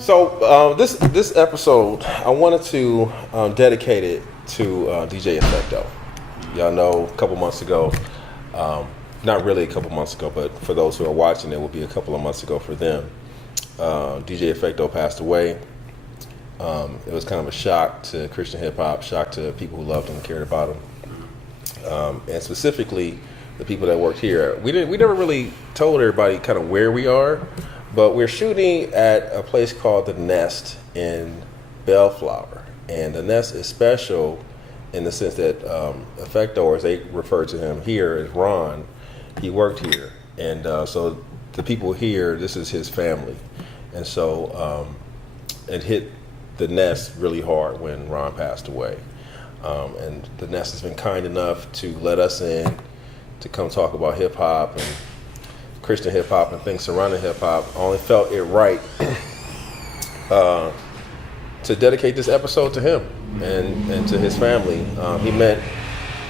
So this episode, I wanted to dedicate it to DJ Effecto. Y'all know a couple months ago, not really a couple months ago, but for those who are watching, it will be a couple of months ago for them. DJ Effecto passed away. It was kind of a shock to Christian hip hop, shock to people who loved him and cared about him, and specifically the people that worked here. We never really told everybody kind of where we are. But we're shooting at a place called The Nest in Bellflower. And The Nest is special in the sense that Effecto, or as they refer to him here, as Ron, he worked here. And so the people here, this is his family. And so it hit The Nest really hard when Ron passed away. And The Nest has been kind enough to let us in to come talk about hip hop and Christian hip hop and things surrounding hip hop. I only felt it right to dedicate this episode to him and to his family. He meant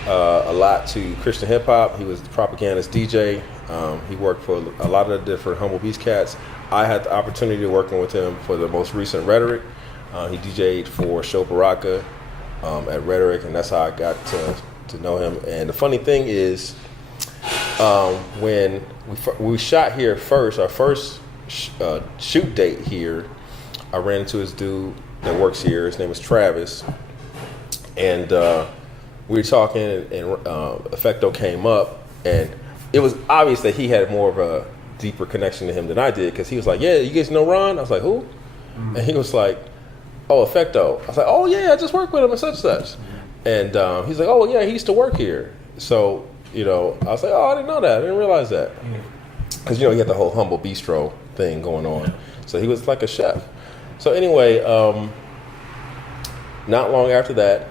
a lot to Christian hip hop. He was the propagandist DJ. He worked for a lot of the different Humble Beast cats. I had the opportunity of working with him for the most recent Rhetoric. He DJ'd for Show Baraka at Rhetoric, and that's how I got to know him. And the funny thing is, when we shot here first, our first shoot date here, I ran into this dude that works here. His name is Travis, and we were talking, and Effecto came up, and it was obvious that he had more of a deeper connection to him than I did, because he was like, "Yeah, you guys know Ron?" I was like, "Who?" Mm-hmm. And he was like, "Oh, Effecto." I was like, "Oh yeah, I just worked with him and such." And he's like, "Oh yeah, he used to work here." So, I was like, "Oh, I didn't know that. I didn't realize that." Because, he had the whole Humble Bistro thing going on. So he was like a chef. So anyway, not long after that,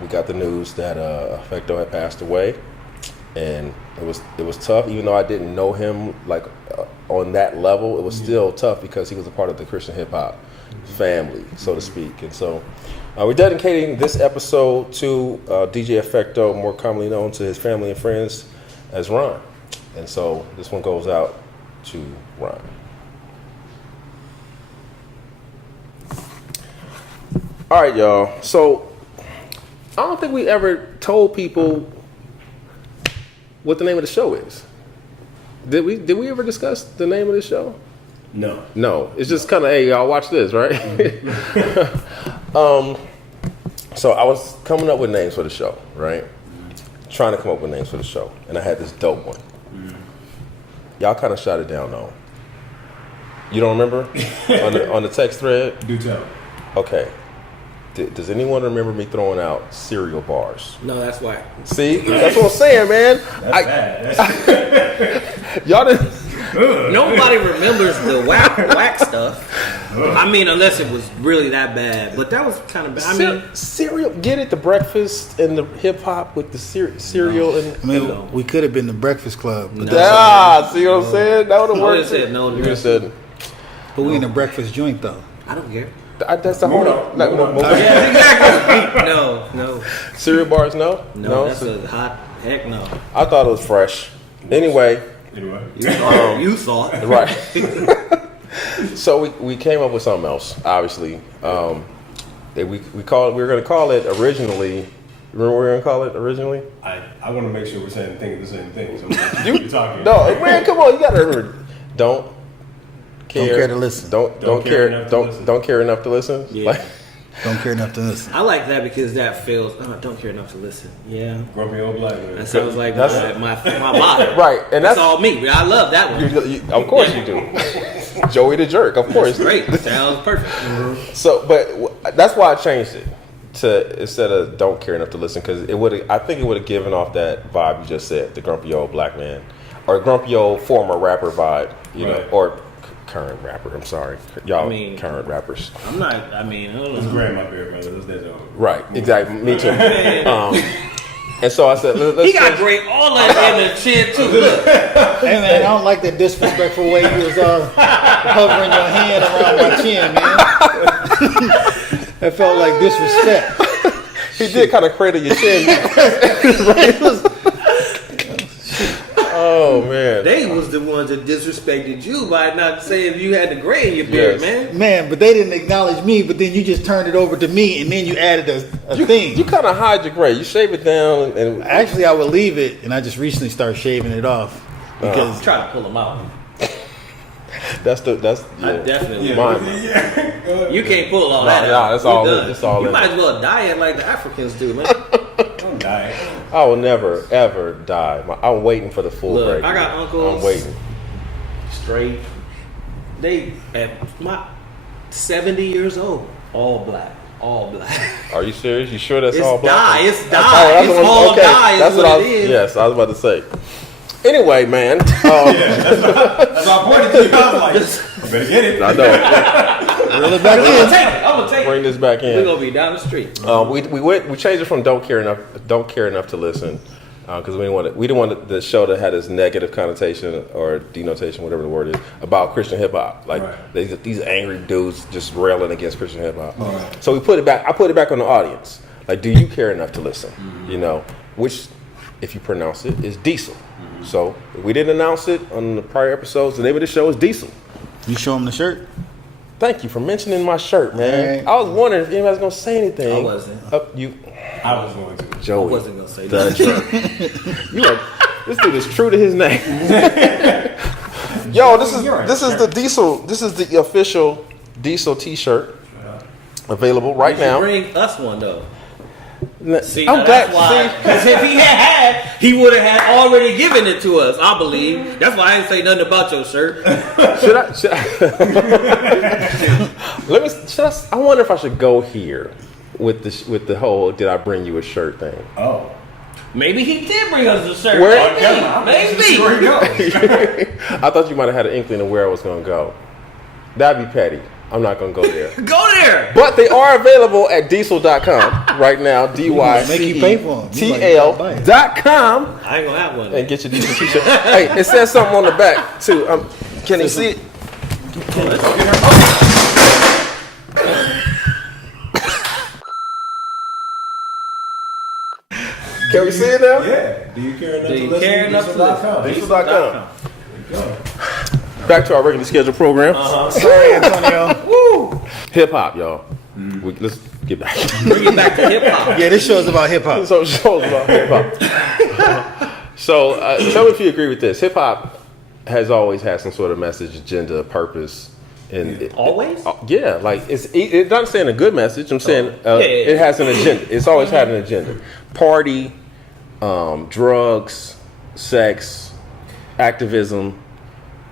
we got the news that Effecto had passed away. And it was tough, even though I didn't know him like on that level. It was still tough because he was a part of the Christian hip hop family, so to speak. And so we're dedicating this episode to DJ Effecto, more commonly known to his family and friends as Ron. And so this one goes out to Ron. All right, y'all. So I don't think we ever told people what the name of the show is. Did we ever discuss the name of the show? No. It's just kind of, hey, y'all watch this, right? So I was coming up with names for the show, right? Trying to come up with names for the show, and I had this dope one. Y'all kind of shot it down though. You don't remember on the text thread? Do tell. Okay. Does anyone remember me throwing out cereal bars? No, that's why. See, that's what I'm saying, man. That's bad. Y'all didn't. Nobody remembers the whack stuff. I mean, unless it was really that bad. But that was kind of bad. I mean, cereal. Get it? The breakfast and the hip hop with the cereal and. I mean, we could have been the Breakfast Club. But see what I'm saying? That would have worked. Said no. You said. But we in the breakfast joint though. I don't care. That's the whole. Yeah, exactly. No. Cereal bars, no. No, that's a hot heck no. I thought it was fresh. Anyway. You thought. Right. So we came up with something else. Obviously, we were going to call it originally. Remember what we were going to call it originally? I want to make sure we're saying the same thing. So you're talking. No, man, come on. You got to remember. Don't care to listen. Don't care enough to listen. Yeah. Don't care enough to listen. I like that because that feels. Don't care enough to listen. Yeah. Grumpy old black man. That sounds like my body. Right, and that's all me. I love that one. Of course you do. Joey the Jerk, of course. Great. Sounds perfect. So, but that's why I changed it to instead of don't care enough to listen, because I think it would have given off that vibe you just said, the grumpy old black man, or grumpy old former rapper vibe, you know, or current rapper. I'm sorry, y'all. Current rappers. I'm not. I mean, I don't It's know. grand, my beard, brother. Those days are over. Right. Exactly. Me too. And so I said, let's He got change- great all that in the chin too. Look, Hey man, I don't like that disrespectful way you was hovering your hand around my chin, man. That felt like disrespect. He did kind of cradle your chin. Oh man. they was the ones that disrespected you by not saying you had the gray in your beard, Yes. man. Man, but they didn't acknowledge me, but then you just turned it over to me and then you added a thing. You kind of hide your gray. You shave it down, and Actually, I would leave it, and I just recently started shaving it off because Try to pull them out. that's I yeah. definitely. Mine. You can't pull all Nah, that nah, out. that's You all done. in- it's all You in. might as well die it like the Africans do, man. Don't die. I will never ever die. I'm waiting for the full Look, break. I got uncles. I'm waiting. Straight. They at my 70 years old, all black. Are you serious? You sure that's It's all black? dye. It's dye. that's It's what I'm- all dye. That's Is what I what was, it is. yes, I was about to say. Anyway, man. That's why I pointed to you. I was like, I better get it. I know. reel it back I'm in. gonna take it. Bring this back We're in. gonna be down the street. We changed it from don't care enough to listen, because we didn't want the show to have this negative connotation or denotation, whatever the word is, about Christian hip hop. Like these angry dudes just railing against Christian hip hop. So we put it back. I put it back on the audience. Like, do you care enough to listen? You know, which, if you pronounce it, is Diesel. So if we didn't announce it on the prior episodes, the name of the show is Diesel. You show him the shirt? Thank you for mentioning my shirt, man. Right. I was wondering if anybody's gonna say anything. I wasn't. You, I was going to. Joey. I wasn't gonna say the that. jerk. You are. This dude is true to his name. Yo, this is the Diesel. This is the official Diesel T-shirt available right You should now. bring us one though. See, I'm now glad. that's why. See, Because if he had, he would have had already given it to us. I believe. That's why I didn't say nothing about your shirt. should I? I wonder if I should go here with the whole "Did I bring you a shirt" thing. Oh. Maybe he did bring us the shirt. Where- Maybe. Where he goes. I thought you might have had an inkling of where I was going to go. That'd be petty. I'm not going to go there. Go there. But they are available at diesel.com right now. Make you pay for 'em. You might buy it. DYCETL.com I ain't gonna have one. and get your diesel t-shirt. Hey, it says something on the back too. Can you see it? Can we see it now? Yeah. Do you care enough Do to you listen? care enough to Diesel.com. Diesel.com. Back to our regularly scheduled program. Sorry, Antonio. Woo. Hip hop, y'all. Let's get back. Bring it back to hip hop. Yeah, this show is about hip hop. So shows about hip hop. So tell me if you agree with this. Hip hop has always had some sort of message, agenda, purpose. And Always? yeah, like it's not saying a good message. I'm saying Yeah. it has an agenda. It's always had an agenda. Party, drugs, sex, activism.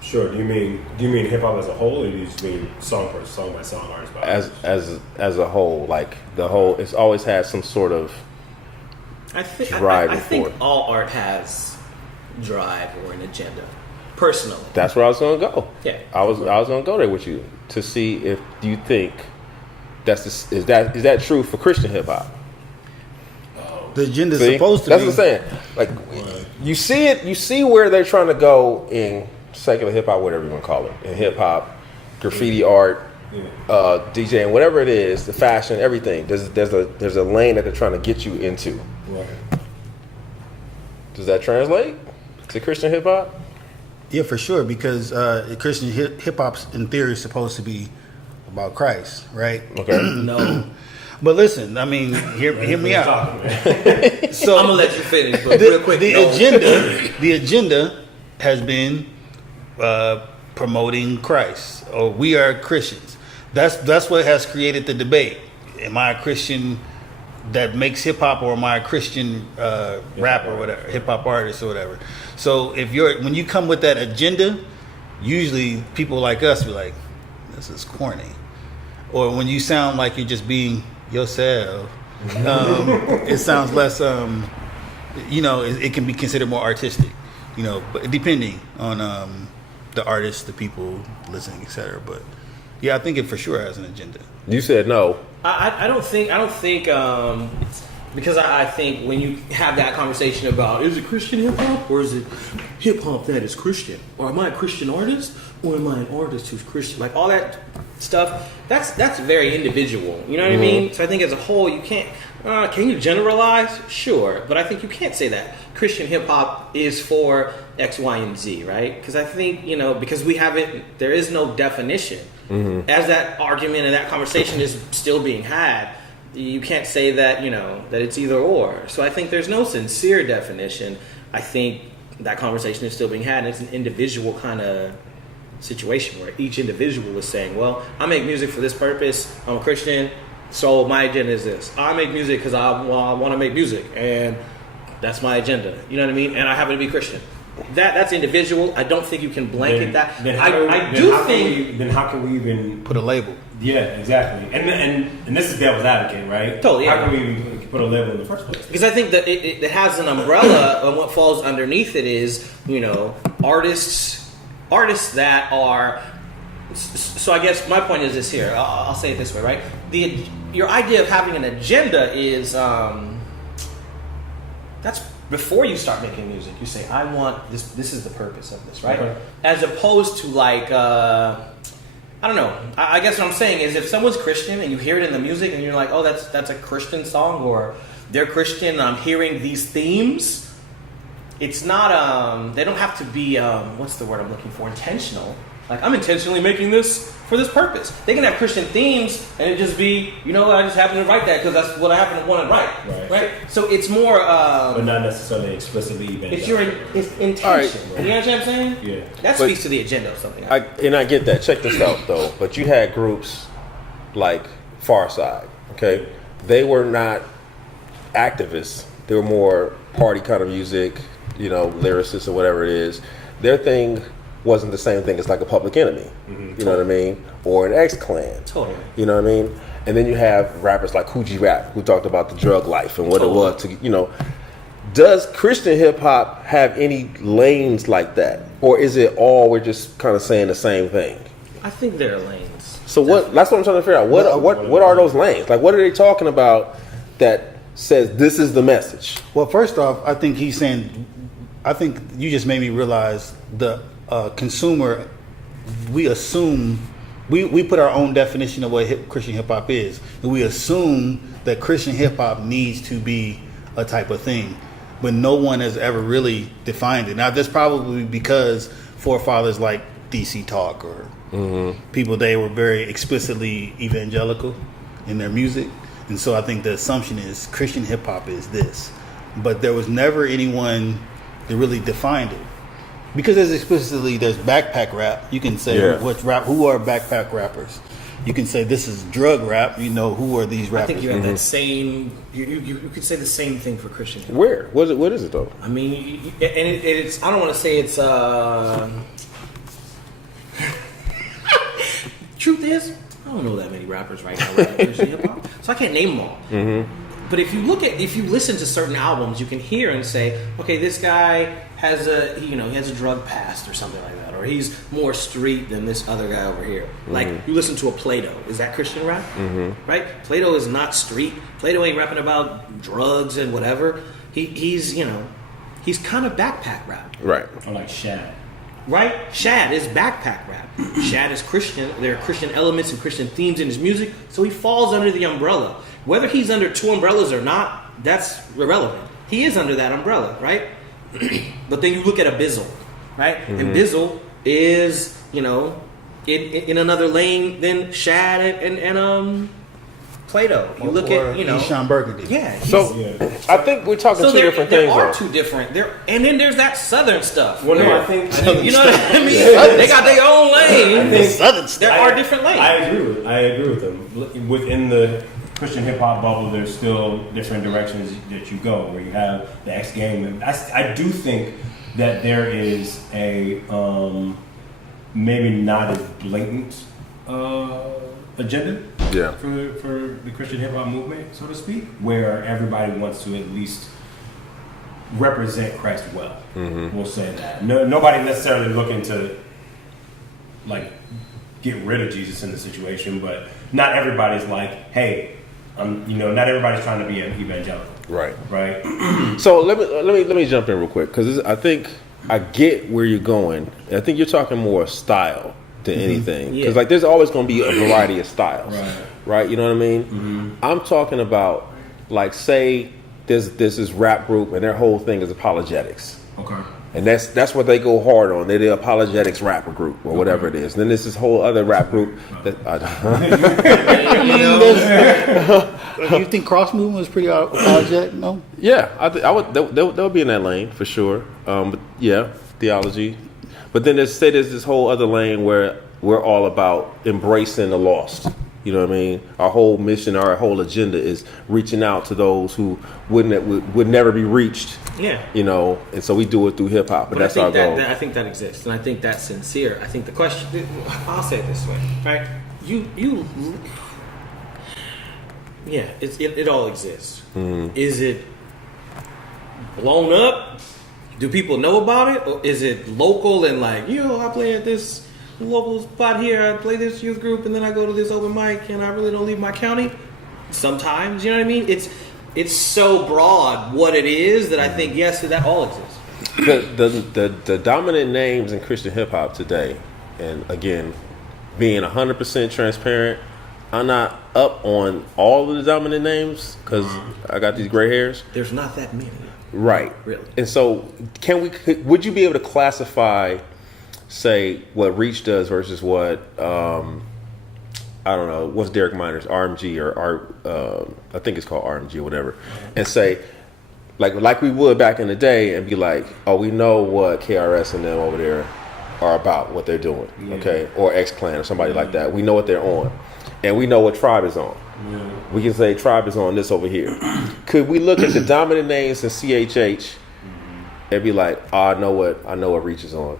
Sure. Do you mean hip hop as a whole, or do you just mean song by song, artist by artist? As a whole, like the whole, it's always had some sort of I think drive I think before. all art has drive or an agenda. Personally. That's where I was gonna go. Yeah. I was gonna go there with you to see if you think is that true for Christian hip hop. The agenda's See? supposed to That's be. what I'm saying. Like you see it, you see where they're trying to go in secular hip hop, whatever you want to call it, in hip hop, graffiti art, DJing, whatever it is, the fashion, everything. There's a lane that they're trying to get you into. Right. Does that translate to Christian hip hop? Yeah, for sure, because Christian hip hop's in theory is supposed to be about Christ, right? Okay. No. But listen, I mean, hear me out. So I'm gonna let you finish, but real quick. the agenda has been promoting Christ, or we are Christians. That's what has created the debate. Am I a Christian that makes hip hop, or am I a Christian rapper, or whatever, hip hop artist or whatever? So when you come with that agenda, usually people like us be like, this is corny. Or when you sound like you're just being yourself, it sounds less, it can be considered more artistic, but depending on the artist, the people listening, etc. But yeah, I think it for sure has an agenda. You said no. I don't think because I think when you have that conversation about is it Christian hip hop or is it hip hop that is Christian, or am I a Christian artist or am I an artist who's Christian, like all that stuff, that's very individual, you know what I mean? So I think as a whole you can't can you generalize? Sure, but I think you can't say that Christian hip hop is for X, Y, and Z, right? Because I think because there is no definition. As that argument and that conversation is still being had, you can't say that that it's either or. So I think there's no sincere definition. I think that conversation is still being had, and it's an individual kind of situation where each individual is saying, well, I make music for this purpose, I'm a Christian, so my agenda is this. I make music because I want to make music, and that's my agenda, you know what I mean? And I happen to be Christian. That's individual. I don't think you can blanket that. Then how can we even put a label? Yeah, exactly. And this is devil's advocate, right? Totally. Yeah. How can we even put a label in the first place? Because I think that it has an umbrella, and what falls underneath it is artists that are. So I guess my point is this here. I'll say it this way, right? Your idea of having an agenda is that's before you start making music. You say, I want this. This is the purpose of this, right? Okay. As opposed to like, I don't know. I guess what I'm saying is if someone's Christian and you hear it in the music and you're like, oh, that's a Christian song, or they're Christian and I'm hearing these themes. It's not. They don't have to be. What's the word I'm looking for? Intentional. Like, I'm intentionally making this for this purpose. They can have Christian themes and it just be, I just happen to write that because that's what I happen to want to write. Right? So it's more... but not necessarily explicitly even. It's your intention. Right. You know what I'm saying? Yeah. That speaks to the agenda of something. I get that. Check this out, though. But you had groups like Farside, okay? They were not activists. They were more party kind of music, lyricists or whatever it is. Their thing wasn't the same thing as like a Public Enemy, you know what I mean? Or an X-Clan. Totally. You know what I mean? And then you have rappers like Coogee Rap, who talked about the drug life and what it was to, Does Christian hip-hop have any lanes like that? Or is it all we're just kind of saying the same thing? I think there are lanes. So that's what I'm trying to figure out. What are those lanes? Like, what are they talking about that says this is the message? Well, first off, I think he's saying, I think you just made me realize the consumer, we assume, we put our own definition of what Christian hip hop is. And we assume that Christian hip hop needs to be a type of thing, but no one has ever really defined it. Now, that's probably because forefathers like DC Talk or people, they were very explicitly evangelical in their music. And so I think the assumption is Christian hip hop is this, but there was never anyone that really defined it. Because there's backpack rap. You can say what's rap. Who are backpack rappers? You can say this is drug rap. Who are these rappers? I think you have that same. You could say the same thing for Christian hip hop. Where? What is it though? I mean, it's. I don't want to say it's. Truth is, I don't know that many rappers right now rapping Christian hip hop, so I can't name them all. But if you listen to certain albums, you can hear and say, okay, this guy has he has a drug past or something like that, or he's more street than this other guy over here. Like, you listen to a Plato, is that Christian rap? Right? Plato is not street. Plato ain't rapping about drugs and whatever. He's kind of backpack rap. Right. Or like Shad. Right? Shad is backpack rap. Shad is Christian. There are Christian elements and Christian themes in his music, so he falls under the umbrella. Whether he's under two umbrellas or not, that's irrelevant. He is under that umbrella, right? But then you look at a Bizzle, right? And Bizzle is, in another lane than Shad and Plato. You look at, Sean Burgundy. Yeah. I think we're talking two different things. There are two different. And then there's that Southern stuff. Well, no, I think you know what I mean. They got their own lane. Southern stuff. There are different lanes. I agree with them. Within the Christian hip hop bubble, there's still different directions that you go. Where you have the X game. I do think that there is a maybe not as blatant agenda Yeah. for the Christian hip hop movement, so to speak, where everybody wants to at least represent Christ well. We'll say that. Nobody necessarily looking to like get rid of Jesus in the situation, but not everybody's like, hey, not everybody's trying to be an evangelical. Right. Right. So let me jump in real quick because I think I get where you're going. I think you're talking more style than anything because like there's always going to be a variety of styles, right? You know what I mean? I'm talking about like say there's this rap group and their whole thing is apologetics. Okay. And that's what they go hard on. They're the apologetics rapper group or whatever it is. And then there's this whole other rap group that You think cross movement was pretty apologetic? No. Yeah, I would. They'll be in that lane for sure. But yeah, theology. But then there's this whole other lane where we're all about embracing the lost. You know what I mean? Our whole mission, our whole agenda is reaching out to those who would never be reached. Yeah. You know, and so we do it through hip hop, but that's our goal. I think that exists, and I think that's sincere. I think the question, I'll say it this way, right? It all exists. Is it blown up? Do people know about it, or is it local and like, I play at this local spot here, I play this youth group, and then I go to this open mic, and I really don't leave my county? Sometimes, you know what I mean? It's so broad what it is that I think, yes, that all exists. The dominant names in Christian hip hop today, and again, being 100% transparent, I'm not up on all of the dominant names because I got these gray hairs. There's not that many. Right. Really. And so would you be able to classify, say, what Reach does versus what, I don't know, what's Derek Minor's RMG or I think it's called RMG or whatever, and say, like we would back in the day and be like, oh, we know what KRS and them over there are about, what they're doing, okay? Or X-Clan or somebody like that. We know what they're on. And we know what Tribe is on. We can say Tribe is on this over here. Could we look at the dominant names in CHH and be like, oh, I know what Reach is on.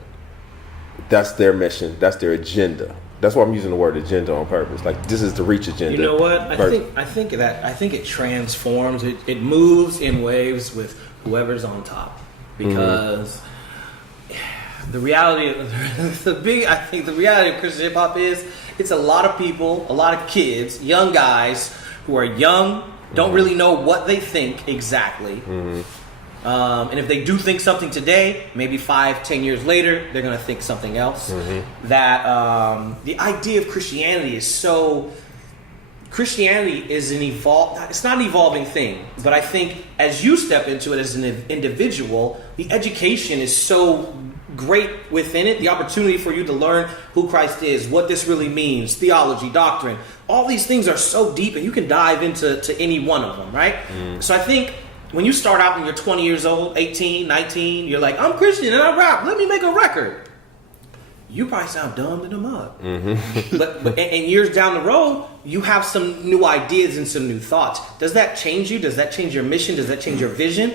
That's their mission. That's their agenda. That's why I'm using the word agenda on purpose. Like, this is the Reach agenda. You know what? I think it transforms. It moves in waves with whoever's on top, because the reality of Christian hip hop is it's a lot of people, a lot of kids, young guys who are young, don't really know what they think exactly. And if they do think something today, maybe 5-10 years later, they're going to think something else. That the idea of Christianity is it's not an evolving thing, but I think as you step into it as an individual, the education is so great within it, the opportunity for you to learn who Christ is, what this really means, theology, doctrine, all these things are so deep, and you can dive into any one of them, right? So I think when you start out when you're 20 years old, 18, 19, you're like, I'm Christian and I rap, let me make a record. You probably sound dumb in the mud. But years down the road, you have some new ideas and some new thoughts. Does that change you? Does that change your mission? Does that change your vision?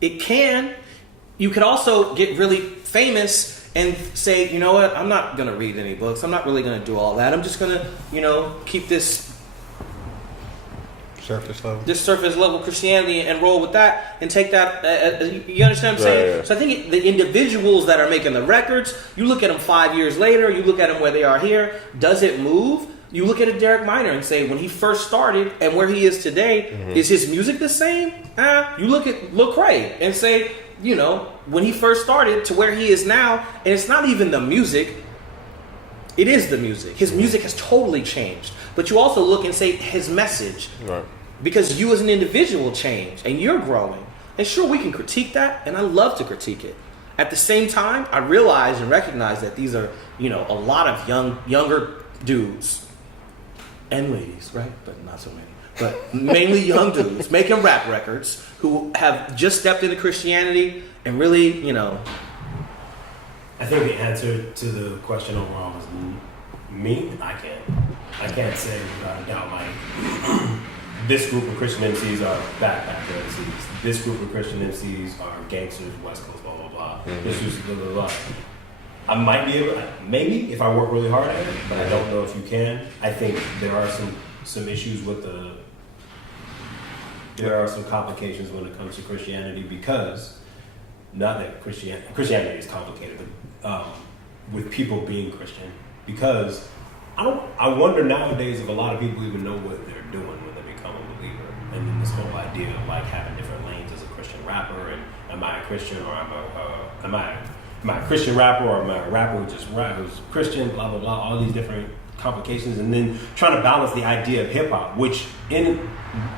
It can. You could also get really famous and say, you know what, I'm not going to read any books. I'm not really going to do all that. I'm just going to, keep this surface level Christianity and roll with that and take that. You understand what I'm saying? Right. So I think the individuals that are making the records, you look at them 5 years later, you look at them where they are here. Does it move? You look at a Derek Minor and say, when he first started and where he is today, is his music the same? You look at Lil Craig and say, when he first started to where he is now, and it's not even the music, it is the music. His music has totally changed. But you also look and say his message. Right. Because you as an individual change and you're growing. And sure, we can critique that, and I love to critique it. At the same time, I realize and recognize that these are, a lot of younger dudes and ladies, right? But not so many. But mainly young dudes making rap records who have just stepped into Christianity and really, I think the answer to the question overall is me. I can't say without a doubt, like, this group of Christian MCs are backpacker MCs. This group of Christian MCs are gangsters, West Coast, blah, blah, blah. This is blah, blah, blah. I might be able, maybe if I work really hard at it, but I don't know if you can. I think there are some issues with there are some complications when it comes to Christianity, because not that Christianity is complicated, but with people being Christian, because I wonder nowadays if a lot of people even know what they're doing when they become a believer, and then this whole idea of like having different lanes as a Christian rapper, and am I a Christian, or am I a Christian rapper, or am I a rapper who's Christian, blah blah blah, all these different complications, and then trying to balance the idea of hip hop, which in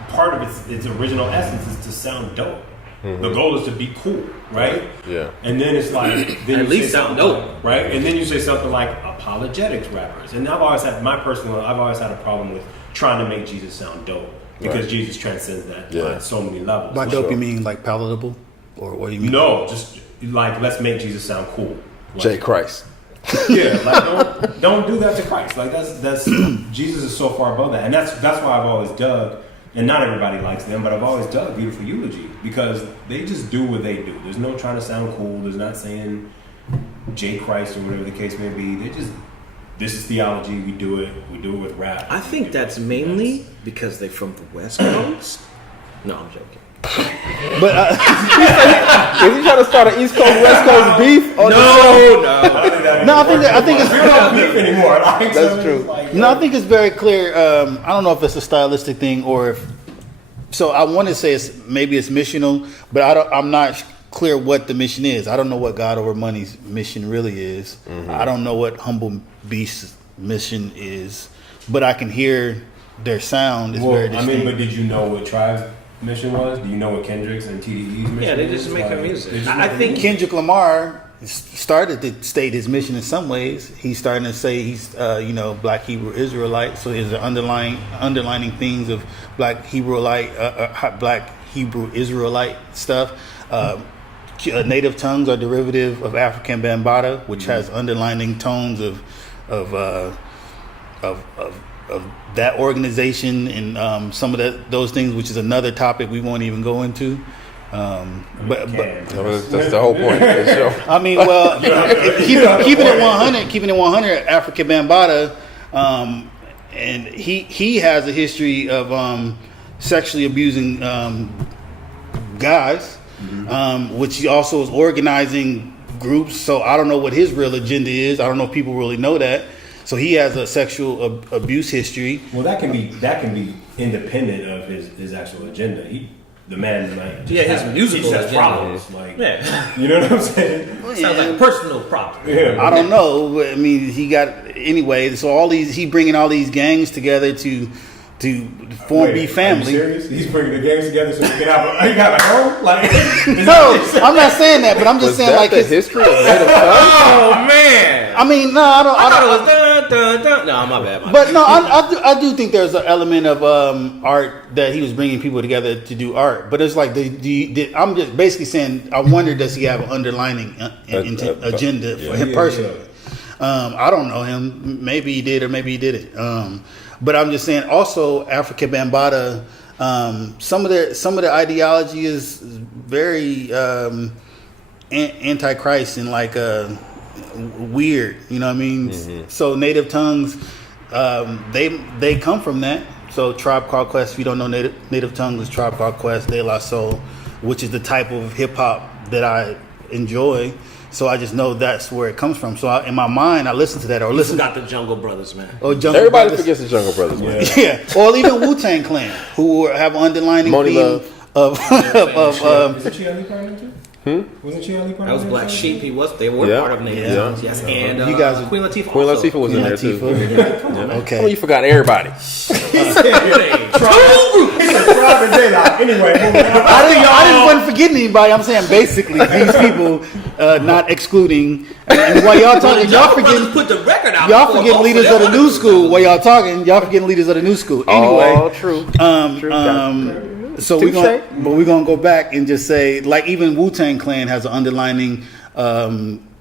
part of its original essence is to sound dope. Mm-hmm. The goal is to be cool, right? Yeah. And then it's like, then at least sound dope, right? And then you say something like apologetics rappers, and I've always had a problem with trying to make Jesus sound dope, because Jesus transcends that on so many levels. By dope, you mean like palatable, or what do you mean? No, just like let's make Jesus sound cool. Like, J. Christ. Yeah, like don't do that to Christ. Like that's Jesus is so far above that, and that's why I've always dug. And not everybody likes them, but I've always dug Beautiful Eulogy, because they just do what they do. There's no trying to sound cool. There's not saying J. Christ or whatever the case may be. They just, this is theology. We do it with rap. I think that's mainly because they're from the West Coast. No, I'm joking. But Is he trying to start an East Coast West Coast beef? No. I think it's we don't beef anymore. Like, That's so true. it's like, no, I think it's very clear. I don't know if it's a stylistic thing or if. So I want to say maybe it's missional, but I'm not clear what the mission is. I don't know what God Over Money's mission really is. Mm-hmm. I don't know what Humble Beast's mission is, but I can hear their sound is very distinct. I mean, but did you know what Tribe's mission was? Do you know what Kendrick's and TDE's mission was? Yeah, they just make their music. I think Kendrick Lamar started to state his mission in some ways. He's starting to say he's, Black Hebrew Israelite. So there's underlining themes of Black Hebrew Israelite stuff. Native tongues are derivative of African Bambaataa, which has underlining tones of that organization and some of those things, which is another topic we won't even go into. But that's the whole point of the show. I mean, well, keeping it 100, African Bambaataa, and he has a history of sexually abusing guys, which he also is organizing groups. So I don't know what his real agenda is. I don't know if people really know that. So he has a sexual abuse history. Well, that can be independent of his actual agenda. The man, like, his musical has agenda. problems. Like, you know what I'm saying? Sounds like a personal problem. Yeah, I don't know. I mean, so all these, he bringing all these gangs together to form be family. Are you serious? He's bringing the gangs together so he can have a home. Like, no, I'm not saying that, but I'm just saying that like the history of Native tongues? Oh man! I mean, no, I thought it was dun, dun, dun. No, my bad. But no, I do think there's an element of art that he was bringing people together to do art. But it's like I'm just basically saying, I wonder, does he have an underlining agenda for him personally? Yeah. I don't know him. Maybe he did, or maybe he didn't. But I'm just saying, also African Bambaataa, some of the ideology is very antichrist and like weird. You know what I mean? Mm-hmm. So Native tongues, they come from that. So Tribe Called Quest, if you don't know Native tongues, is Tribe Called Quest, De La Soul, which is the type of hip hop that I enjoy. So I just know that's where it comes from. So in my mind, I listen to that or listen. Got the Jungle Brothers, man. Or Jungle Everybody Brothers. forgets the Jungle Brothers, man. Yeah, or even Wu-Tang Clan, who have underlining theme of Is it Chi-Ali part of it too? Wasn't Chi-Ali part That was of it? Black Sheep. They were part of Native Tongues. Yes, and You guys- Queen Latifah. Queen also. Latifah was in there too. Okay. Oh, you forgot everybody. Anyway, I didn't want to forget anybody. I'm saying basically these people, not excluding. And while y'all talking, y'all Brothers forgetting. put the record out. Y'all before forgetting both leaders them. of the new school. While y'all talking, y'all forgetting leaders of the new school. Anyway, Oh, true. So we're gonna go back and just say, like, even Wu-Tang Clan has an underlining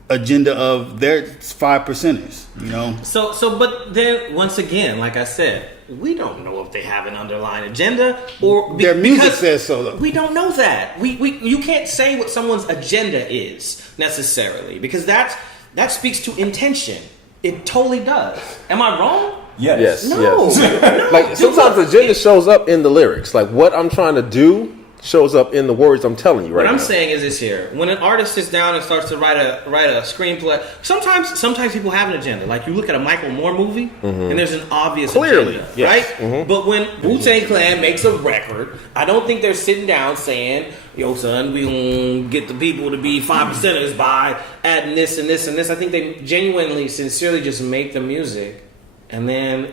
agenda of their 5%ers. You know. So, but then once again, like I said, we don't know if they have an underlying agenda or Their music because says so, though. We don't know that. You can't say what someone's agenda is necessarily, because that's that speaks to intention. It totally does. Am I wrong? Yes. No. Yes. Like sometimes agenda shows up in the lyrics. Like what I'm trying to do shows up in the words I'm telling you right now. What I'm saying is this here: when an artist sits down and starts to write a screenplay, sometimes people have an agenda. Like you look at a Michael Moore movie, and there's an obvious Clearly, agenda, yes. right? But when Wu-Tang Clan makes a record, I don't think they're sitting down saying, "Yo, son, we gonna get the people to be 5%ers by adding this and this and this." I think they genuinely, sincerely just make the music. And then,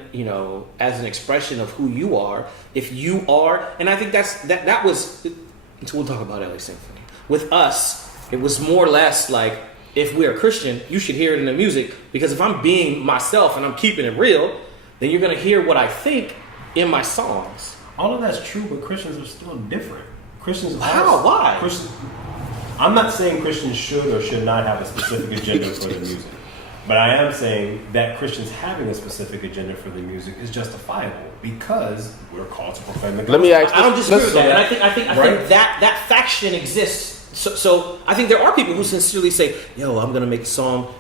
as an expression of who you are, if you are, and I think that was, we'll talk about LA Symphony. With us, it was more or less like, if we're a Christian, you should hear it in the music, because if I'm being myself and I'm keeping it real, then you're going to hear what I think in my songs. All of that's true, but Christians are still different. Christians How? Why? I'm not saying Christians should or should not have a specific agenda for the music. But I am saying that Christians having a specific agenda for the music is justifiable because we're called to proclaim the gospel. Let me ask. I don't disagree with that. And I think Right? that faction exists. So I think there are people who sincerely say, "Yo, I'm going to make a song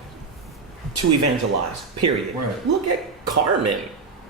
to evangelize." Period. Right. Look at Carmen.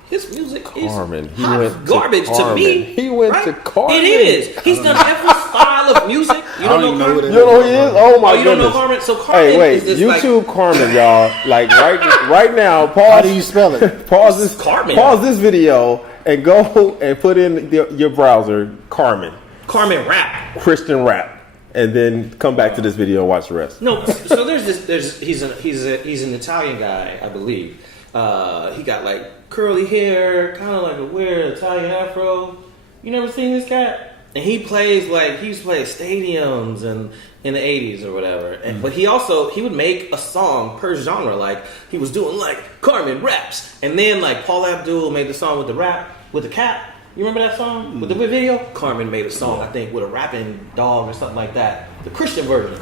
His music Carmen. is He hot went to garbage to Carmen. me. He went right? to Carmen. It is. He's done every style of music. You I don't don't even know know who Carmen? that You know who he is? Oh my Oh, you don't know goodness. Carmen? So Carmen Hey, wait. is this YouTube Carmen, y'all. Like right now. Pause. How do you spell it? Pause this. Carmen. Pause this video and go and put in your browser Carmen Carmen rap. Christian rap, and then come back to this video and watch the rest. No, so he's an Italian guy, I believe. He got like curly hair, kind of like a weird Italian afro. You never seen this cat? And he plays he used to play at stadiums and in the 80s or whatever. And, but he would make a song per genre. Like he was doing like Carmen raps, and then like Paul Abdul made the song with the rap with the cat. You remember that song with the video? Carmen made a song, I think, with a rapping dog or something like that. The Christian version.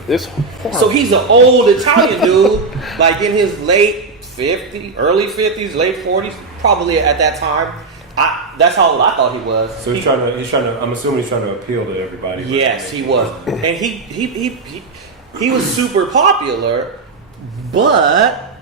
So he's an old Italian dude, like in his late 50s, early 50s, late 40s, probably at that time. That's how old I thought he was. So he's trying to. I'm assuming he's trying to appeal to everybody. Yes, he was, and he was super popular, but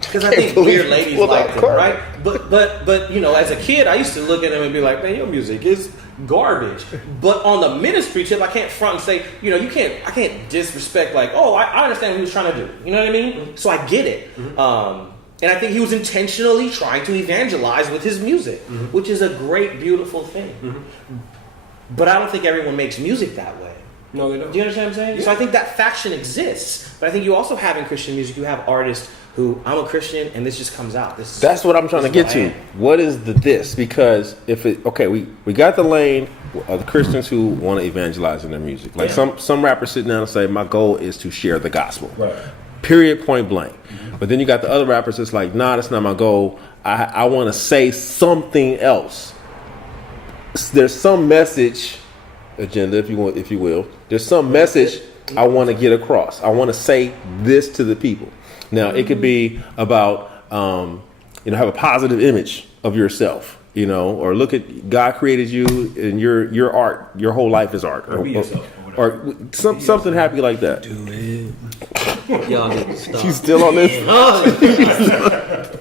because I think weird ladies liked him, right? But as a kid, I used to look at him and be like, man, your music is garbage. But on the ministry tip, I can't front and say, I can't disrespect like, oh, I understand what he was trying to do. You know what I mean? So I get it. And I think he was intentionally trying to evangelize with his music, which is a great, beautiful thing. But I don't think everyone makes music that way. No, they don't. Do you understand what I'm saying? Yeah. So I think that faction exists. But I think you also have in Christian music, you have artists who, I'm a Christian, and this just comes out. That's what I'm trying to get to. What is the this? Because we got the lane of the Christians who want to evangelize in their music. Like some rappers sit down and say, my goal is to share the gospel. Right. Period, point blank. But then you got the other rappers that's like, nah, that's not my goal. I want to say something else. There's some message agenda, if you will. There's some message I want to get across. I want to say this to the people. Now, it could be about, have a positive image of yourself, or look at God created you and your art. Your whole life is art. Or be yourself. Or something happy like that. Do it. Y'all need to stop. You still on this?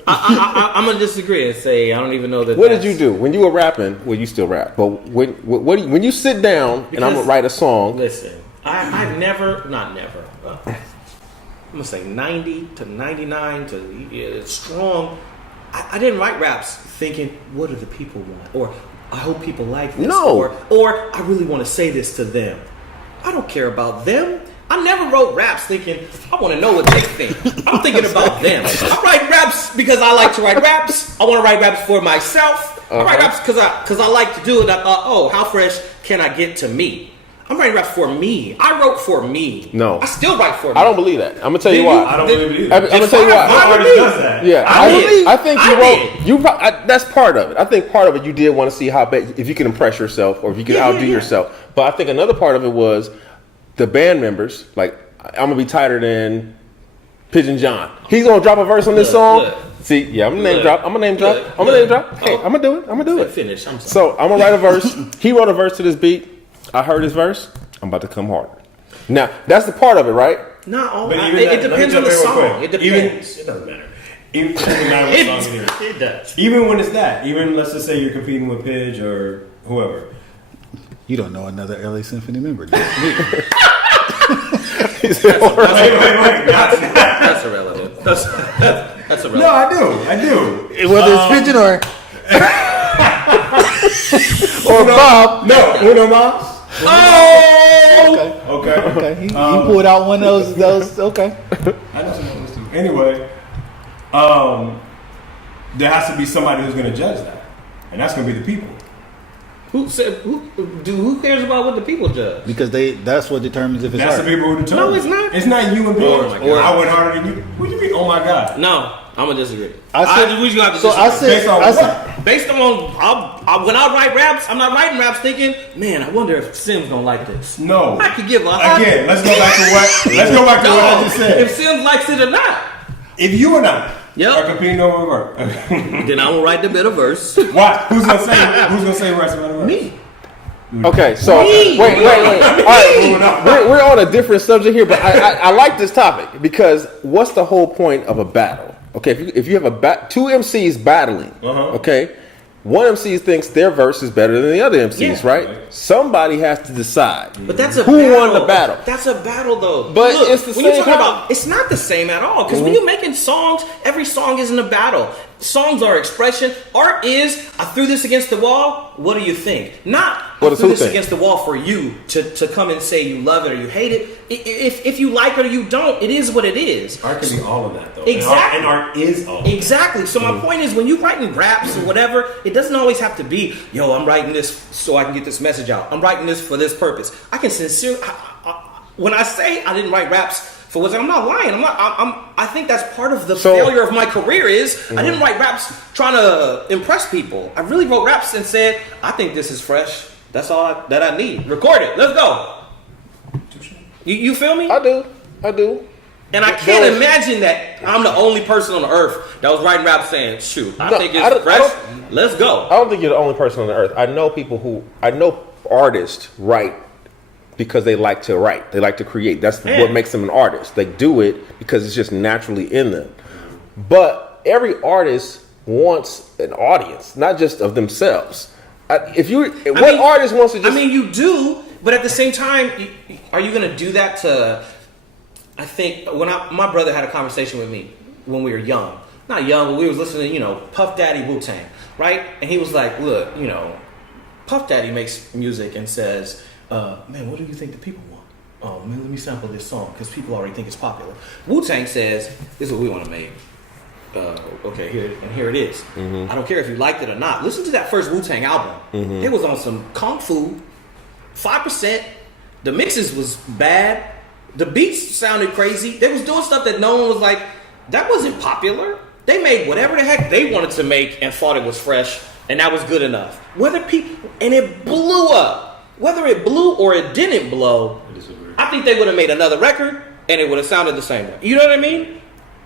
I'm gonna disagree and say I don't even know that. What did you do when you were rapping? Well, you still rap, but when you sit down and I'm gonna write a song? Listen, I've never. I'm gonna say 90 to 99 to strong. I didn't write raps thinking, what do the people want, or I hope people like this, or I really want to say this to them. I don't care about them. I never wrote raps thinking, I want to know what they think. I'm thinking about them. I write raps because I like to write raps. I want to write raps for myself. I write raps because I like to do it. I thought, oh, how fresh can I get to me? I'm writing raps for me. I wrote for me. No. I still write for me. I don't believe that. I'm going to tell you why. I don't believe it either. I'm going to tell you why. No artist does that. Yeah, I think you did. wrote. That's part of it. I think part of it you did want to see how bad, if you can impress yourself or if you can outdo yourself. But I think another part of it was the band members. Like, I'm gonna be tighter than Pigeon John. He's gonna drop a verse on this song. Look. See, yeah, I'm gonna name drop. I'm gonna name drop. Hey, I'm gonna do it. I'm gonna do it. Finish. I'm sorry. So I'm gonna write a verse. He wrote a verse to this beat. I heard his verse. I'm about to come harder. Now that's the part of it, right? Not all. But It even that- let me depends on jump the in real song. quick. It depends. It doesn't matter. Even, it doesn't matter what song it is. It does. Even when it's that. Even let's just say you're competing with Pidge or whoever. You don't know another LA Symphony member, do you? Wait. That's irrelevant. That's irrelevant. No, I do. Whether it's Pigeon or Bob. No, Uno Mas. Oh! Okay. Okay, he pulled out one of those. Okay. I know some of those too. Anyway, there has to be somebody who's going to judge that, and that's going to be the people. Who cares about what the people judge? Because that's what determines if it's That's art. the people who determine. No, it's not. It's not you and Pidge. Oh my God. I went harder than you. What do you mean? Oh my God. No, I'm gonna disagree. I said- we just have to So I disagree. said, Based on I what? said, Based on when I write raps, I'm not writing raps thinking, man, I wonder if Sims don't like this. No. I could give a Again, let's go back to what. Let's go back to what I just said. If Sims likes it or not, If you and I Yep. are competing over work, then I will write the better verse. why? Who's gonna say the rest of the verse? Me. Okay, so Me. wait. All right, we're on a different subject here, but I like this topic because what's the whole point of a battle? Okay, if you have two MCs battling, okay, one MC thinks their verse is better than the other MCs, Yeah. right? Somebody has to decide. But that's a who battle. won the battle. That's a battle, though. But Look, it's the when same you're talking how- about, it's not the same at all. Because when you're making songs, every song isn't a battle. Songs are expression. Art is, I threw this against the wall. What do you think? Not, What I does threw who this think? against the wall for you to come and say you love it or you hate it. If you like it or you don't, it is what it is. Art can be all of that, though. Exactly. And art is all of that. Exactly. So my point is, when you're writing raps or whatever, it doesn't always have to be, yo, I'm writing this so I can get this message out. I'm writing this for this purpose. I can sincerely, when I say I didn't write raps for what, I'm not lying. I think that's part of the failure of my career is I didn't write raps trying to impress people. I really wrote raps and said, I think this is fresh. That's all that I need. Record it. Let's go. You feel me? I do. And I can't imagine that I'm the only person on the earth that was writing rap saying, shoot, I think it's fresh. Let's go. I don't think you're the only person on the earth. I know artists write because they like to write. They like to create. That's what makes them an artist. They do it because it's just naturally in them. But every artist wants an audience, not just of themselves. Artist wants to just... I mean, you do, but at the same time, are you going to do that to... I think my brother had a conversation with me when we were young. Not young, but we was listening to, Puff Daddy Wu-Tang, right? And he was like, look, Puff Daddy makes music and says, man, what do you think the people want? Oh, man, let me sample this song because people already think it's popular. Wu-Tang says, this is what we want to make. Okay, here it is. Mm-hmm. I don't care if you liked it or not. Listen to that first Wu-Tang album. Mm-hmm. It was on some Kung Fu, 5%. The mixes was bad. The beats sounded crazy. They was doing stuff that no one was like, that wasn't popular. They made whatever the heck they wanted to make and thought it was fresh, and that was good enough. And it blew up. Whether it blew or it didn't blow, I think they would have made another record and it would have sounded the same way. You know what I mean?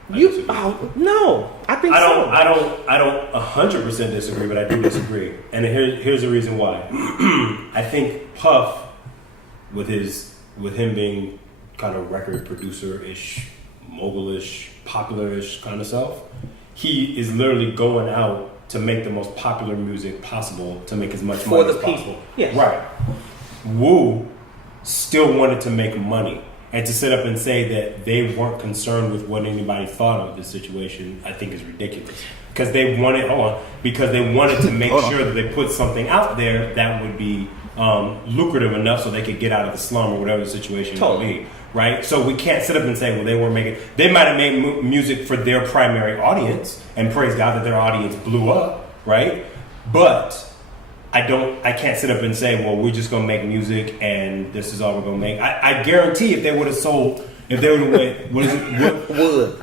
No, I think so. I don't 100% disagree, but I do disagree, and here's the reason why. I think Puff, with him being kind of record producer-ish, mogul-ish, popular-ish kind of self, he is literally going out to make the most popular music possible to make as much money For the as people. possible. Yes. Right. Wu still wanted to make money. And to sit up and say that they weren't concerned with what anybody thought of this situation, I think is ridiculous. Because they wanted to make sure that they put something out there that would be lucrative enough so they could get out of the slum or whatever the situation would be. Right? So we can't sit up and say, well, they might have made music for their primary audience, and praise God that their audience blew up, right? But I can't sit up and say, well, we're just gonna make music and this is all we're gonna make. I guarantee if they would have sold, if they would have went, Wood in the Hood,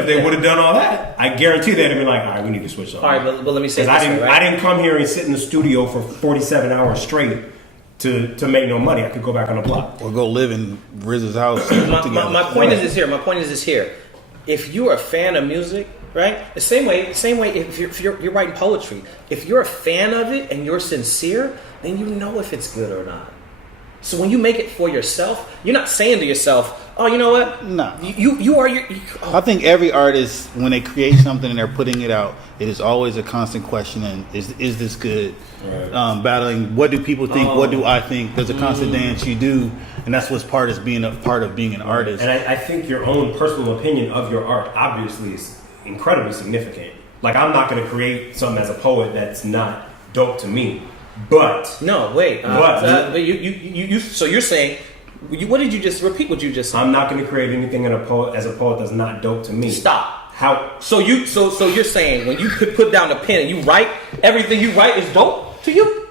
if they would have done all that, I guarantee they'd have been like, all right, we need to switch up. All right, but let me say this. I didn't come here and sit in the studio for 47 hours straight to make no money. I could go back on the block. Or go live in Riz's house. My point is this here. If you're a fan of music, right? The same way. If you're writing poetry, if you're a fan of it and you're sincere, then you know if it's good or not. So when you make it for yourself, you're not saying to yourself, "Oh, you know what? No. You are your." I think every artist, when they create something and they're putting it out, it is always a constant questioning: Is this good? Right. Battling. What do people think? What do I think? There's a constant dance you do, and that's what's part of being an artist. And I think your own personal opinion of your art obviously is incredibly significant. Like, I'm not going to create something as a poet that's not dope to me. But No, wait. But you. So you're saying, what did you just repeat? What you just said? I'm not going to create anything as a poet that's not dope to me. Stop. How? So you're saying when you put down the pen and you write, everything you write is dope to you?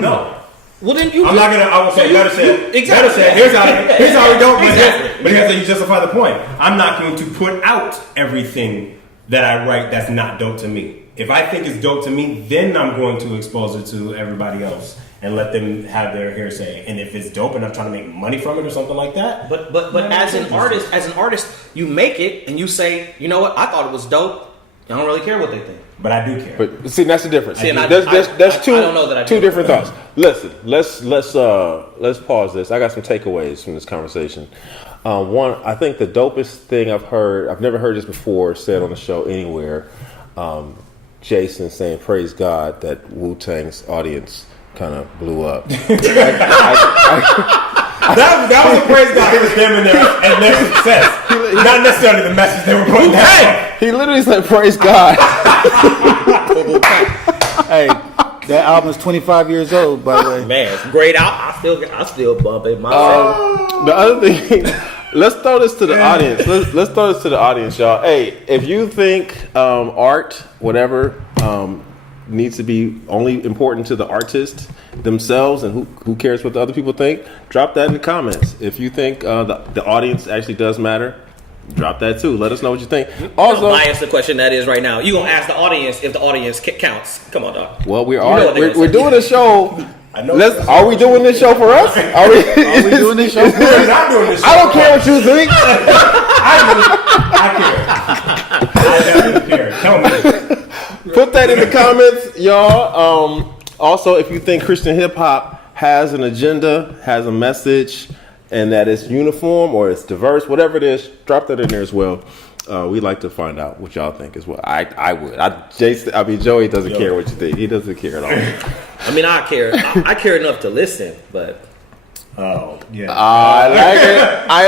No. Well, then you. I'm not gonna. I will say better said. Exactly. Better said. Here's how we don't. Exactly. But here's how you justify the point. I'm not going to put out everything that I write that's not dope to me. If I think it's dope to me, then I'm going to expose it to everybody else and let them have their hearsay. And if it's dope and I'm trying to make money from it or something like that. But as an artist, you make it and you say, you know what? I thought it was dope. I don't really care what they think. But I do care. But see, that's the difference. See, and There's two. I don't know that I two do. different thoughts. Listen, let's pause this. I got some takeaways from this conversation. One, I think the dopest thing I've never heard this before said on the show anywhere. Jason saying, "Praise God that Wu-Tang's audience kind of blew up." That was a praise God. It was them and their success. Not necessarily the message they were putting out. He literally said, "Praise God." Hey, that album is 25 years old, by the way. Man, it's great out. I still bump it myself. The other thing, let's throw this to the audience. Let's throw this to the audience, y'all. Hey, if you think art, whatever, needs to be only important to the artist themselves, and who cares what the other people think, drop that in the comments. If you think the audience actually does matter, drop that too. Let us know what you think. Also, bias the question that is right now. You gonna ask the audience if the audience counts? Come on, dog. well, what we're doing a show. I know. Are we doing this show for us? Are we doing this show? We're not doing this. I don't care what you think. I definitely care. Tell me. Put that in the comments, y'all. Also, if you think Christian hip hop has an agenda, has a message, and that it's uniform or it's diverse, whatever it is, drop that in there as well. We'd like to find out what y'all think as well. I would. Joey doesn't care what you think. He doesn't care at all. I mean, I care. I care enough to listen, but Oh, yeah. I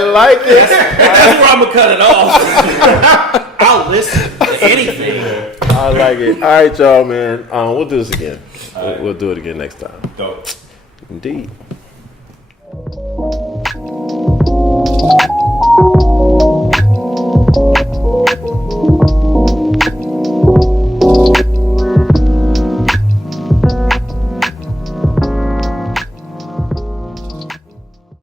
like it. that's where I'm gonna cut it off. I'll listen to anything. I like it. All right, y'all, man. We'll do this again. We'll do it again next time. Dope. Indeed.